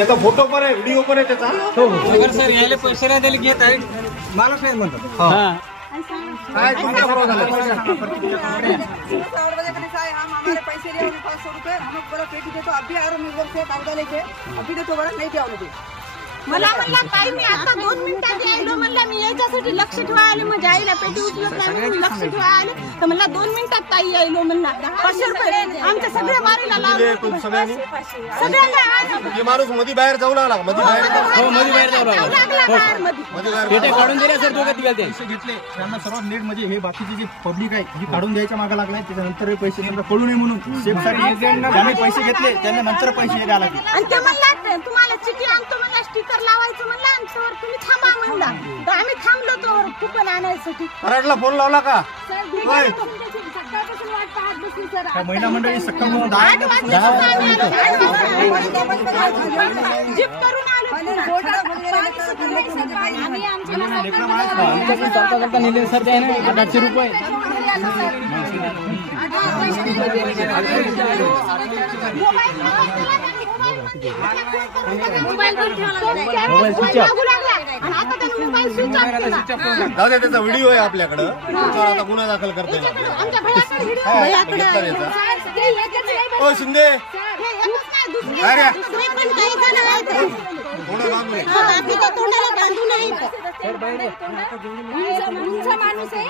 त्याचा फोटो पण आहे, व्हिडिओ पण आहे त्याचा. अगर सर यायला पैसे नाही दिले घेत आहे मालच नाही म्हणतो. काय तुमचा बरोबर झाला? हम हमारे पैसे लिए 500 रुपए हम बड़ा पेटी देतो अभी आ रहे मेरे से कागदा लेके अभी देतो बड़ा नहीं द्यावं ते मला म्हणला ताई मी आता 2 मिनिटात यायलो म्हणला मी याच्यासाठी लक्ष ठेवा आले मग जायला पेटी उचलत नाही म्हणून लक्ष ठेवा आले तर म्हणला 2 मिनिटात ताई यायलो म्हणला 500 रुपये आमच्या सगळ्या वारीला लावले सगळ्यांना माणूस मध्ये बाहेर जाऊ लागला. मध्ये बाहेर जाऊ लागला पेटे काढून दिले सर दोघं तिघे पैसे घेतले त्यांना सर्वात नीट म्हणजे हे बाकीची जी पब्लिक आहे ही काढून द्यायच्या मागे लागलाय. त्याच्यानंतर हे पैसे त्यांना कळू नये म्हणून सेफसाठी ज्यांनी पैसे घेतले त्यांना नंतर पैसे द्यायला लागले. आणि ते म्हणला तुम्हाला चिठी आणतो म्हणला स्टिकर लावायचं म्हणला आणि तर तुम्ही थांबा म्हणला तर आम्ही थांबलो तो कुपन आणायसाठी. कराडला फोन लावला का? सकाळपासून वाट पाहत बसली सर. महिला मंडळी सकाळ 10 जीप करून आलो आम्ही चालता नेले सर ते आहे ना 800 रुपये जाऊ दे, त्याचा व्हिडिओ आहे आपल्याकडं. आता गुन्हा दाखल करता येईल आपल्याला. ओ शिंदे तोंडाला बांधू नाही माणूस आहे.